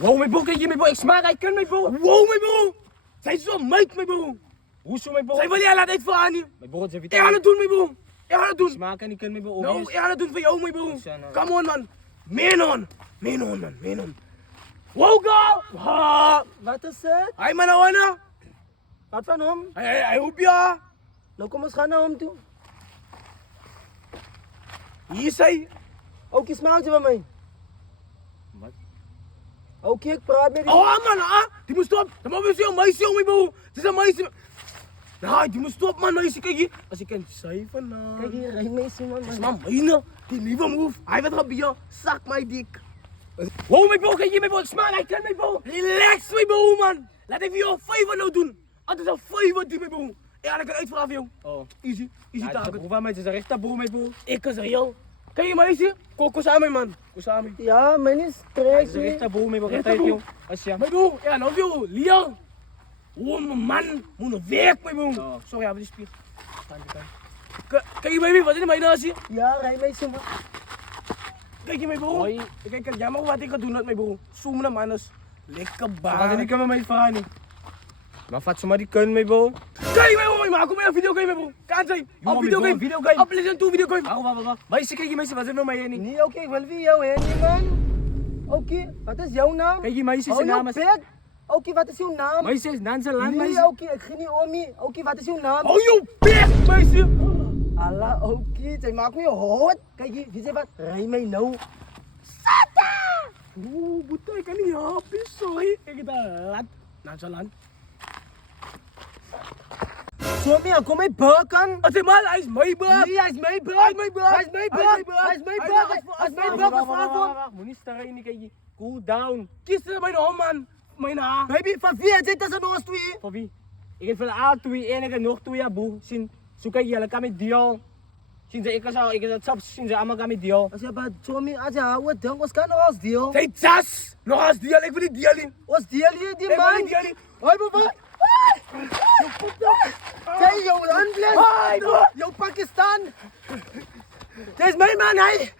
Wow, mijn broer, kijk hier, mijn broer. Ik smaak, hij kan mijn broer. Wow, mijn broer. Zij is zo meid, mijn broer. Hoezo mijn broer? Zij wil jij laat uit voor aan hier. Mijn broer, ze Ik ga het doen, mijn broer. Ik ga het doen. smaak en die kunnen mijn broer. Nou, ik ga het doen voor jou, mijn broer. Come on, man. Meen on, man. Meen on. Wow, go. Ha. Wat is het? Hij, man, nou, Anna. Wat van hem? Hij roept ja. Nou kom eens gaan naar hem toe. Hier is hij. Oké, smaakt je bij mij? Wat? Oké, ik praat met die. Oh, man, ah. Die moet stop. Dan moet je een meisje, mijn broer. Het is een meisje. Nou, die moet stop, man, meisje. Kijk hier. Als ik een cijfer, nou. Kijk hier, rijmeisje man. Dat is maar mijne. Die lieve move. Hij werd gebied. Zak mijn dik. Wow, mijn broer, kijk hier, mijn broer. Smaak, hij kan mijn broer. Relax, mijn broer, man. Laat even jou 5 nou doen. Het is een 5 die, mijn broer. Ja, dan kan ik uitvragen, joh. Oh. Easy taak. Broer van mij, het is een rechte broer, mijn broer. Ik is real. Kijk je meisje? Kom samen, man. Kom samen. Ja, mijn is Het trek is een rechte broer, mijn broer. Rechte Rechte broer. broer. Als je. Mijn broer, ja, nou joh, Lian. Oh, mijn man. Moet nog werk, mijn broer. Oh. Sorry, ja, wat is spier. Kijk je bij mij, wat is mijn nazi? Ja, rijmeisje man. Kijk je, mijn broer. Hoi. Kijk, jij mag wat ik ga doen met mijn broer. Zoom naar mannes. Lekker Wat baan. niet kunnen met vragen niet. Maar vat ze maar die kunnen, mijn broer. Kijk, mijn broer, maar kom maar een videogame, mijn broer. Kan zijn. Joh, Op mijn broer, videogame. videogame. Op PlayStation 2 videogame. Wacht. Meisje, kijk hier, meisje, wat is er nou mee niet? Nee, oké, ik wil wie jou heen, man. Oké, wat is jouw naam? Kijk hier, meisje, Hou zijn naam je is. bek. Oké, wat is jouw naam? Meisje is Nanse Land, Nee, meisje. oké, ik ga niet om je. Oké, wat is jouw naam? Hou je bek, meisje. Allah, oké, zij maakt me hot. Kijk hier, wie zei wat? Rij mij nou. Oeh, boete, ik kan niet helpen, sorry. Ik heb een lat. Nonchalant. Zo meer, kom mij bukken. Als hij man, hij is mijn bak. Nee, hij is mijn buk. Hij is mijn bak. Hij is mijn buk. Hij is mijn buk. Hij is mijn buk. Wacht, moet niet starren, niet kijk hier. Cool down. Kies er mijn hand, man. Mijn haar. Baby, van wie zit dat aan ons twee? Voor wie? Ik heb van al twee enige nog twee boe. Sin, zo kijk je, kan met deal. Sin ze, ik is het sap, sin ze allemaal kan met deal. Als je bij Tommy, als je houdt, dan was kan nog als deel. Zijn tas. Nog als die, ik wil die dealing. Was deel hier, die Ik wil die man? dealing. Hoi, papa. Kijk, jouw handles. Jouw Pakistan. Dat is mijn man, hij.